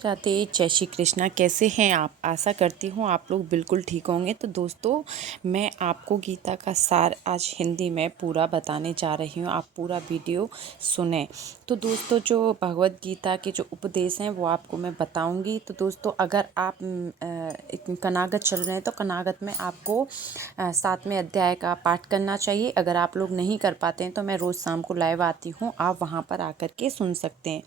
राधे जय श्री कृष्णा। कैसे हैं आप? आशा करती हूँ आप लोग बिल्कुल ठीक होंगे। तो दोस्तों, मैं आपको गीता का सार आज हिंदी में पूरा बताने जा रही हूँ। आप पूरा वीडियो सुने। तो दोस्तों, जो भगवत गीता के जो उपदेश हैं वो आपको मैं बताऊंगी। तो दोस्तों, अगर आप कनागत चल रहे हैं तो कनागत में आपको 7वें अध्याय का पाठ करना चाहिए। अगर आप लोग नहीं कर पाते हैं तो मैं रोज़ शाम को लाइव आती हूँ, आप वहाँ पर आकर के सुन सकते हैं।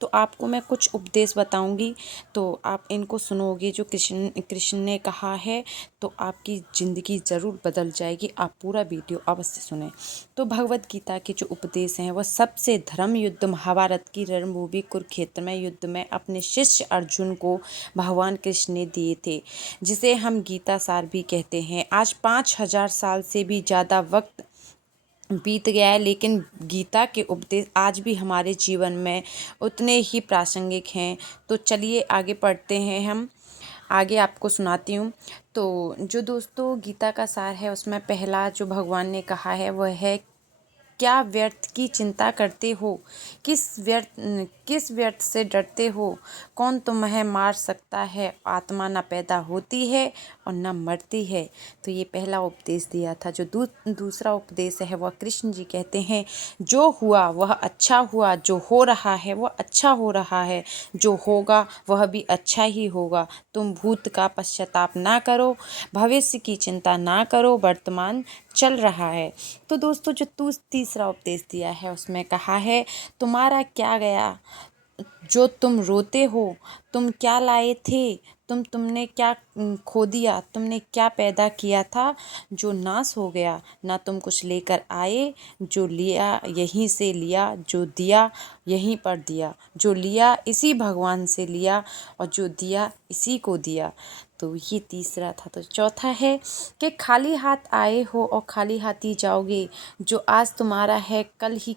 तो आपको मैं कुछ उपदेश बताऊंगी, तो आप इनको सुनोगे जो कृष्ण ने कहा है, तो आपकी ज़िंदगी ज़रूर बदल जाएगी। आप पूरा वीडियो अवश्य सुने। तो भगवत गीता के जो उपदेश हैं वह सबसे धर्म युद्ध महाभारत की रणभूमि कुरुक्षेत्र में युद्ध में अपने शिष्य अर्जुन को भगवान कृष्ण ने दिए थे, जिसे हम गीता सार भी कहते हैं। आज 5000 साल से भी ज़्यादा वक्त बीत गया है, लेकिन गीता के उपदेश आज भी हमारे जीवन में उतने ही प्रासंगिक हैं। तो चलिए आगे पढ़ते हैं। हम आगे आपको सुनाती हूँ। तो जो दोस्तों गीता का सार है, उसमें पहला जो भगवान ने कहा है वह है, क्या व्यर्थ की चिंता करते हो? किस व्यर्थ से डरते हो? कौन तुम्हें मार सकता है? आत्मा न पैदा होती है और न मरती है। तो ये पहला उपदेश दिया था। जो दूसरा उपदेश है वह कृष्ण जी कहते हैं, जो हुआ वह अच्छा हुआ, जो हो रहा है वह अच्छा हो रहा है, जो होगा वह भी अच्छा ही होगा। तुम भूत का पश्चाताप ना करो, भविष्य की चिंता ना करो, वर्तमान चल रहा है। तो दोस्तों, जो तीसरा उपदेश दिया है उसमें कहा है, तुम्हारा क्या गया जो तुम रोते हो? तुम क्या लाए थे? तुमने क्या खो दिया? तुमने क्या पैदा किया था जो नाश हो गया? ना तुम कुछ लेकर आए, जो लिया यहीं से लिया, जो दिया यहीं पर दिया, जो लिया इसी भगवान से लिया और जो दिया इसी को दिया। तो ये तीसरा था। तो चौथा है कि खाली हाथ आए हो और खाली हाथ ही जाओगे। जो आज तुम्हारा है कल ही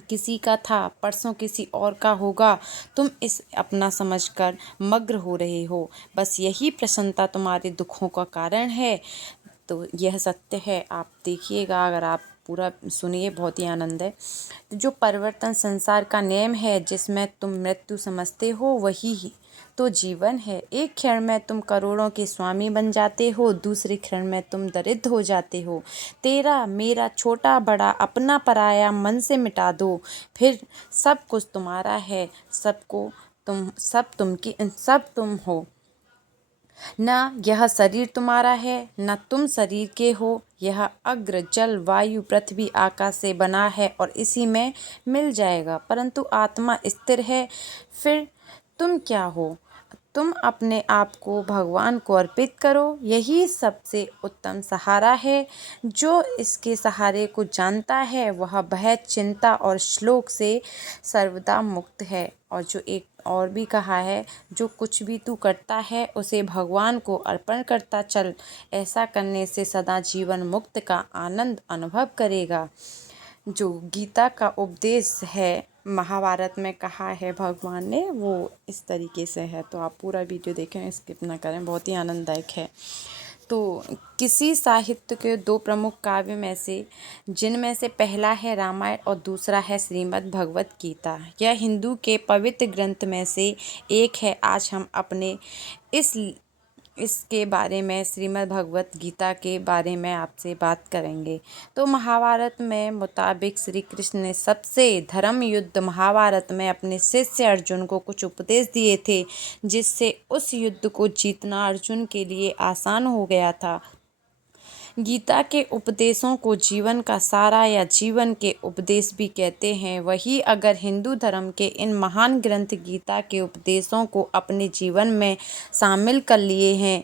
किसी का था, परसों किसी और का होगा। तुम इस अपना समझकर मग्न हो रहे हो, बस यही प्रसन्नता तुम्हारे दुखों का कारण है। तो यह सत्य है, आप देखिएगा। अगर आप पूरा सुनिए, बहुत ही आनंद है। जो परिवर्तन संसार का नियम है, जिसमें तुम मृत्यु समझते हो वही तो जीवन है। एक क्षण में तुम करोड़ों के स्वामी बन जाते हो, दूसरे क्षण में तुम दरिद्र हो जाते हो। तेरा मेरा छोटा बड़ा अपना पराया मन से मिटा दो, फिर सब कुछ तुम्हारा है। सब तुम हो। न यह शरीर तुम्हारा है, न तुम शरीर के हो। यह अग्र जल वायु पृथ्वी आकाश से बना है और इसी में मिल जाएगा, परंतु आत्मा स्थिर है। फिर तुम क्या हो? तुम अपने आप को भगवान को अर्पित करो, यही सबसे उत्तम सहारा है। जो इसके सहारे को जानता है वह भय, चिंता और श्लोक से सर्वदा मुक्त है। और जो एक और भी कहा है, जो कुछ भी तू करता है उसे भगवान को अर्पण करता चल, ऐसा करने से सदा जीवन मुक्त का आनंद अनुभव करेगा। जो गीता का उपदेश है, महाभारत में कहा है भगवान ने, वो इस तरीके से है। तो आप पूरा वीडियो देखें, स्किप ना करें, बहुत ही आनंददायक है। तो किसी साहित्य के दो प्रमुख काव्य में से, जिनमें से पहला है रामायण और दूसरा है श्रीमद् भगवत गीता, यह हिंदू के पवित्र ग्रंथ में से एक है। आज हम अपने इस इसके बारे में, श्रीमद् भगवत गीता के बारे में आपसे बात करेंगे। तो महाभारत में मुताबिक श्री कृष्ण ने सबसे धर्म युद्ध महाभारत में अपने शिष्य अर्जुन को कुछ उपदेश दिए थे, जिससे उस युद्ध को जीतना अर्जुन के लिए आसान हो गया था। गीता के उपदेशों को जीवन का सारा या जीवन के उपदेश भी कहते हैं। वही अगर हिंदू धर्म के इन महान ग्रंथ गीता के उपदेशों को अपने जीवन में शामिल कर लिए हैं,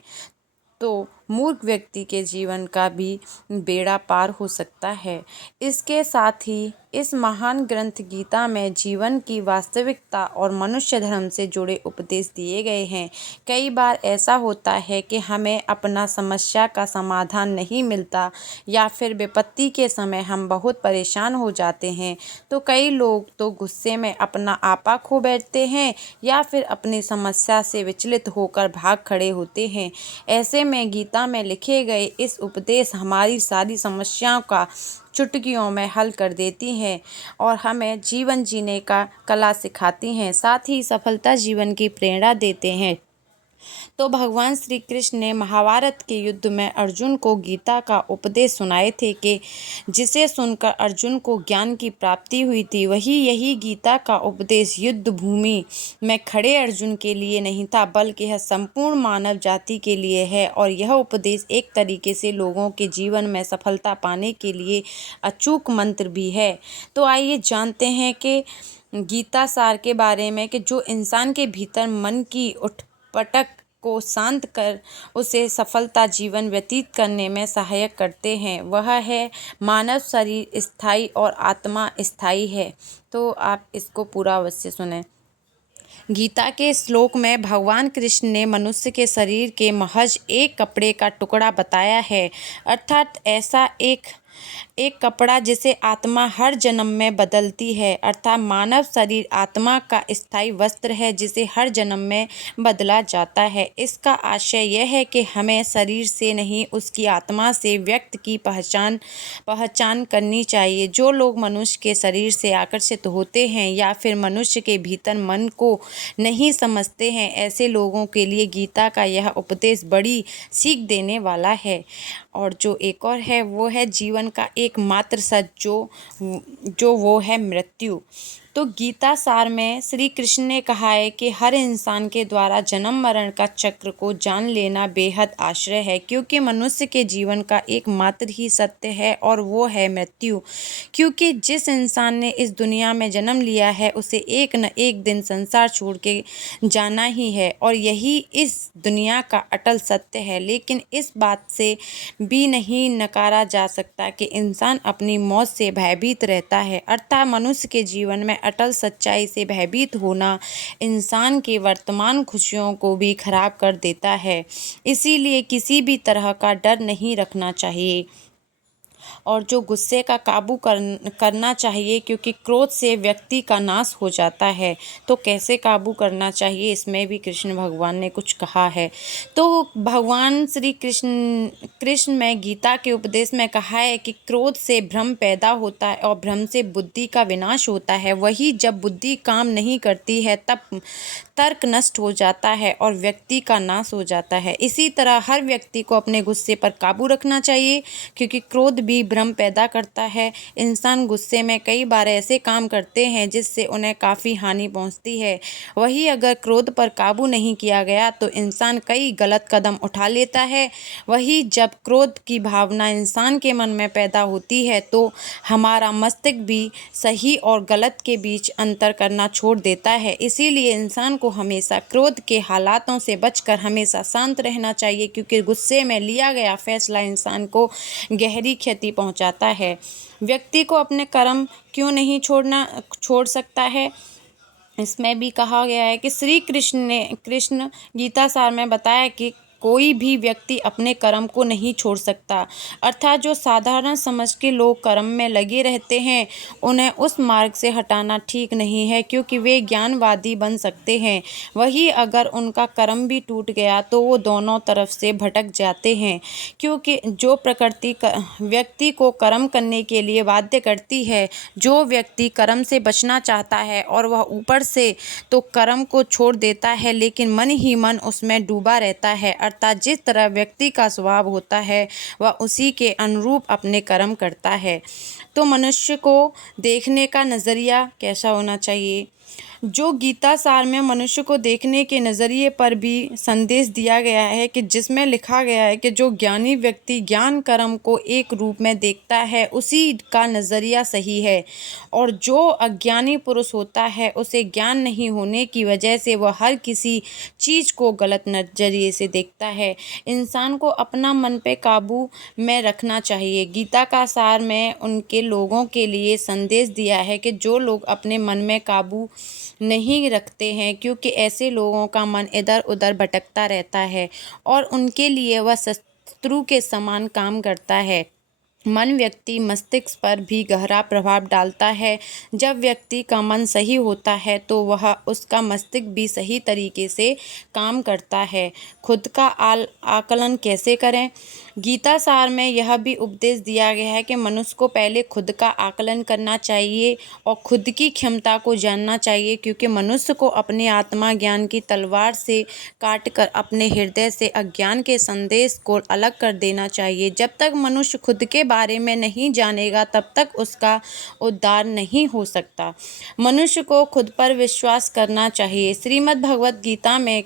तो मूर्ख व्यक्ति के जीवन का भी बेड़ा पार हो सकता है। इसके साथ ही इस महान ग्रंथ गीता में जीवन की वास्तविकता और मनुष्य धर्म से जुड़े उपदेश दिए गए हैं। कई बार ऐसा होता है कि हमें अपना समस्या का समाधान नहीं मिलता, या फिर विपत्ति के समय हम बहुत परेशान हो जाते हैं। तो कई लोग तो गुस्से में अपना आपा खो बैठते हैं, या फिर अपनी समस्या से विचलित होकर भाग खड़े होते हैं। ऐसे में गीता गीता में लिखे गए इस उपदेश हमारी सारी समस्याओं का चुटकियों में हल कर देती हैं और हमें जीवन जीने का कला सिखाती हैं, साथ ही सफलता जीवन की प्रेरणा देते हैं। तो भगवान श्री कृष्ण ने महाभारत के युद्ध में अर्जुन को गीता का उपदेश सुनाए थे कि जिसे सुनकर अर्जुन को ज्ञान की प्राप्ति हुई थी। वही यही गीता का उपदेश युद्ध भूमि में खड़े अर्जुन के लिए नहीं था, बल्कि यह संपूर्ण मानव जाति के लिए है। और यह उपदेश एक तरीके से लोगों के जीवन में सफलता पाने के लिए अचूक मंत्र भी है। तो आइए जानते हैं कि गीता सार के बारे में कि जो इंसान के भीतर मन की उठपटक को शांत कर उसे सफलता जीवन व्यतीत करने में सहायक करते हैं, वह है मानव शरीर स्थायी और आत्मा स्थायी है। तो आप इसको पूरा अवश्य सुनें। गीता के श्लोक में भगवान कृष्ण ने मनुष्य के शरीर के महज एक कपड़े का टुकड़ा बताया है, अर्थात ऐसा एक कपड़ा जिसे आत्मा हर जन्म में बदलती है। अर्थात मानव शरीर आत्मा का स्थायी वस्त्र है जिसे हर जन्म में बदला जाता है। इसका आशय यह है कि हमें शरीर से नहीं, उसकी आत्मा से व्यक्ति की पहचान करनी चाहिए। जो लोग मनुष्य के शरीर से आकर्षित होते हैं या फिर मनुष्य के भीतर मन को नहीं समझते हैं, ऐसे लोगों के लिए गीता का यह उपदेश बड़ी सीख देने वाला है। और जो एक और है वो है जीवन का एकमात्र सच जो वो है मृत्यु। तो गीता सार में श्री कृष्ण ने कहा है कि हर इंसान के द्वारा जन्म मरण का चक्र को जान लेना बेहद आश्चर्य है, क्योंकि मनुष्य के जीवन का एकमात्र ही सत्य है और वो है मृत्यु। क्योंकि जिस इंसान ने इस दुनिया में जन्म लिया है उसे एक न एक दिन संसार छोड़ के जाना ही है और यही इस दुनिया का अटल सत्य है। लेकिन इस बात से भी नहीं नकारा जा सकता कि इंसान अपनी मौत से भयभीत रहता है। अर्थात मनुष्य के जीवन में अटल सच्चाई से भयभीत होना इंसान की वर्तमान खुशियों को भी खराब कर देता है। इसीलिए किसी भी तरह का डर नहीं रखना चाहिए और जो गुस्से का काबू करना चाहिए, क्योंकि क्रोध से व्यक्ति का नाश हो जाता है। तो कैसे काबू करना चाहिए, इसमें भी कृष्ण भगवान ने कुछ कहा है। तो भगवान श्री कृष्ण में गीता के उपदेश में कहा है कि क्रोध से भ्रम पैदा होता है और भ्रम से बुद्धि का विनाश होता है। वही जब बुद्धि काम नहीं करती है तब तर्क नष्ट हो जाता है और व्यक्ति का नाश हो जाता है। इसी तरह हर व्यक्ति को अपने गुस्से पर काबू रखना चाहिए, क्योंकि क्रोध भी भ्रम पैदा करता है। इंसान गुस्से में कई बार ऐसे काम करते हैं जिससे उन्हें काफ़ी हानि पहुंचती है। वही अगर क्रोध पर काबू नहीं किया गया तो इंसान कई गलत कदम उठा लेता है। वही जब क्रोध की भावना इंसान के मन में पैदा होती है तो हमारा मस्तिष्क भी सही और गलत के बीच अंतर करना छोड़ देता है। इसीलिए इंसान को हमेशा क्रोध के हालातों से बचकर हमेशा शांत रहना चाहिए, क्योंकि गुस्से में लिया गया फैसला इंसान को गहरी क्षति पहुंचाता है। व्यक्ति को अपने कर्म क्यों नहीं छोड़ सकता है, इसमें भी कहा गया है कि श्री कृष्ण गीता सार में बताया कि कोई भी व्यक्ति अपने कर्म को नहीं छोड़ सकता। अर्थात जो साधारण समझ के लोग कर्म में लगे रहते हैं उन्हें उस मार्ग से हटाना ठीक नहीं है, क्योंकि वे ज्ञानवादी बन सकते हैं। वही अगर उनका कर्म भी टूट गया तो वो दोनों तरफ से भटक जाते हैं, क्योंकि जो प्रकृति व्यक्ति को कर्म करने के लिए बाध्य करती है, जो व्यक्ति कर्म से बचना चाहता है और वह ऊपर से तो कर्म को छोड़ देता है, लेकिन मन ही मन उसमें डूबा रहता है। अर्थात जिस तरह व्यक्ति का स्वभाव होता है वह उसी के अनुरूप अपने कर्म करता है। तो मनुष्य को देखने का नज़रिया कैसा होना चाहिए? जो गीता सार में मनुष्य को देखने के नज़रिए पर भी संदेश दिया गया है कि जिसमें लिखा गया है कि जो ज्ञानी व्यक्ति ज्ञान कर्म को एक रूप में देखता है उसी का नज़रिया सही है, और जो अज्ञानी पुरुष होता है उसे ज्ञान नहीं होने की वजह से वह हर किसी चीज़ को गलत नज़रिए से देखता है। इंसान को अपना मन पे काबू में रखना चाहिए। गीता का सार में उनके लोगों के लिए संदेश दिया है कि जो लोग अपने मन में काबू नहीं रखते हैं, क्योंकि ऐसे लोगों का मन इधर उधर भटकता रहता है और उनके लिए वह शत्रु के समान काम करता है। मन व्यक्ति मस्तिष्क पर भी गहरा प्रभाव डालता है। जब व्यक्ति का मन सही होता है तो वह उसका मस्तिष्क भी सही तरीके से काम करता है। खुद का आकलन कैसे करें? गीता सार में यह भी उपदेश दिया गया है कि मनुष्य को पहले खुद का आकलन करना चाहिए और खुद की क्षमता को जानना चाहिए, क्योंकि मनुष्य को अपने आत्मा ज्ञान की तलवार से काटकर अपने हृदय से अज्ञान के संदेश को अलग कर देना चाहिए। जब तक मनुष्य खुद के बारे में नहीं जानेगा तब तक उसका उद्धार नहीं हो सकता। मनुष्य को खुद पर विश्वास करना चाहिए। श्रीमद् भगवत गीता में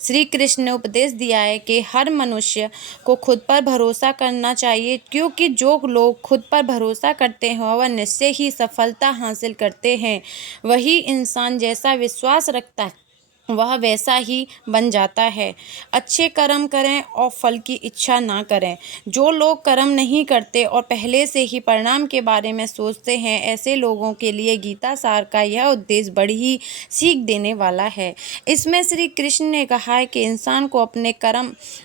श्री कृष्ण ने उपदेश दिया है कि हर मनुष्य को खुद पर भरोसा करना चाहिए, क्योंकि जो लोग खुद पर भरोसा करते हैं वह निश्चय ही सफलता हासिल करते हैं। वही इंसान जैसा विश्वास रखता है वह वैसा ही बन जाता है। अच्छे कर्म करें और फल की इच्छा ना करें। जो लोग कर्म नहीं करते और पहले से ही परिणाम के बारे में सोचते हैं, ऐसे लोगों के लिए गीता सार का यह उद्देश्य बड़ी ही सीख देने वाला है। इसमें श्री कृष्ण ने कहा है कि इंसान को अपने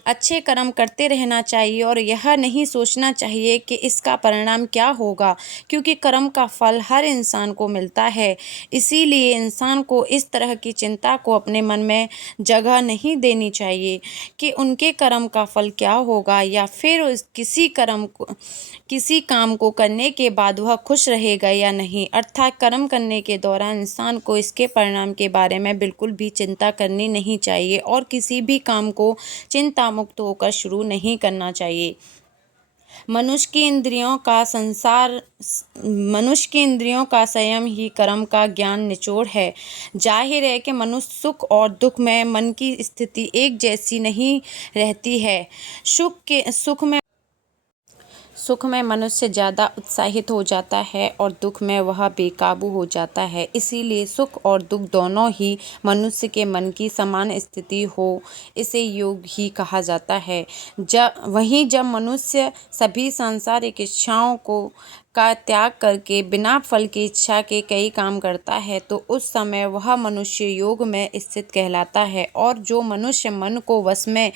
अच्छे कर्म करते रहना चाहिए और यह नहीं सोचना चाहिए कि इसका परिणाम क्या होगा, क्योंकि कर्म का फल हर इंसान को मिलता है। इसीलिए इंसान को इस तरह की चिंता को अपने मन में जगह नहीं देनी चाहिए कि उनके कर्म का फल क्या होगा, या फिर किसी काम को करने के बाद वह खुश रहेगा या नहीं। अर्थात कर्म करने के दौरान इंसान को इसके परिणाम के बारे में बिल्कुल भी चिंता करनी नहीं चाहिए और किसी भी काम को चिंता मुक्त होकर शुरू नहीं करना चाहिए। मनुष्य की इंद्रियों का संयम ही कर्म का ज्ञान निचोड़ है। जाहिर है कि मनुष्य सुख और दुख में मन की स्थिति एक जैसी नहीं रहती है। सुख में मनुष्य ज़्यादा उत्साहित हो जाता है और दुख में वह बेकाबू हो जाता है। इसीलिए सुख और दुख दोनों ही मनुष्य के मन की समान स्थिति हो, इसे योग ही कहा जाता है। जब मनुष्य सभी सांसारिक इच्छाओं का त्याग करके बिना फल की इच्छा के कई काम करता है तो उस समय वह मनुष्य योग में स्थित कहलाता है। और जो मनुष्य मन को वश में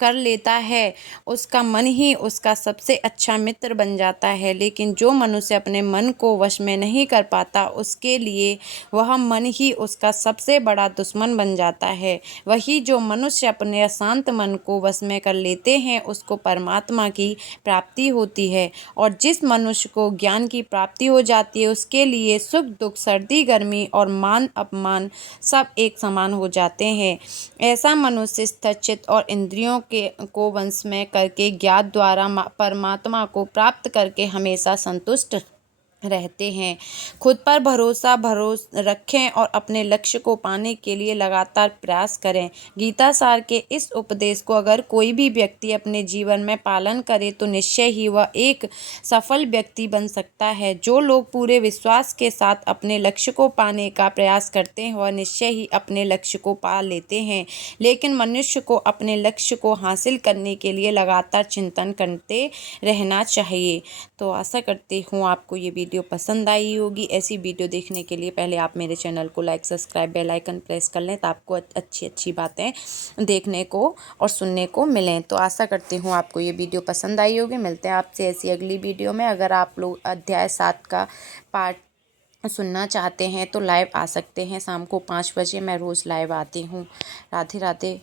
कर लेता है उसका मन ही उसका सबसे अच्छा मित्र बन जाता है। लेकिन जो मनुष्य अपने मन को वश में नहीं कर पाता उसके लिए वह मन ही उसका सबसे बड़ा दुश्मन बन जाता है। वही जो मनुष्य अपने अशांत मन को वश में कर लेते हैं उसको परमात्मा की प्राप्ति होती है। और जिस मनुष्य को ज्ञान की प्राप्ति हो जाती है उसके लिए सुख दुख सर्दी गर्मी और मान अपमान सब एक समान हो जाते हैं। ऐसा मनुष्य स्थिरचित्त और इंद्रियों को वश में करके ज्ञान द्वारा परमात्मा को प्राप्त करके हमेशा संतुष्ट रहते हैं। खुद पर भरोसा रखें और अपने लक्ष्य को पाने के लिए लगातार प्रयास करें। गीता सार के इस उपदेश को अगर कोई भी व्यक्ति अपने जीवन में पालन करे तो निश्चय ही वह एक सफल व्यक्ति बन सकता है। जो लोग पूरे विश्वास के साथ अपने लक्ष्य को पाने का प्रयास करते हैं वह निश्चय ही अपने लक्ष्य को पा लेते हैं। लेकिन मनुष्य को अपने लक्ष्य को हासिल करने के लिए लगातार चिंतन करते रहना चाहिए। तो आशा करती हूँ आपको ये वीडियो पसंद आई होगी। ऐसी वीडियो देखने के लिए पहले आप मेरे चैनल को like subscribe bell icon press कर लें तो आपको अच्छी अच्छी बातें देखने को और सुनने को मिलें। तो आशा करती हूँ आपको ये वीडियो पसंद आई होगी। मिलते हैं आपसे ऐसी अगली वीडियो में। अगर आप लोग अध्याय 7 का पार्ट सुनना चाहते हैं तो लाइव आ सकते हैं। शाम को 5 बजे मैं रोज़ लाइव आती हूँ। राधे राधे।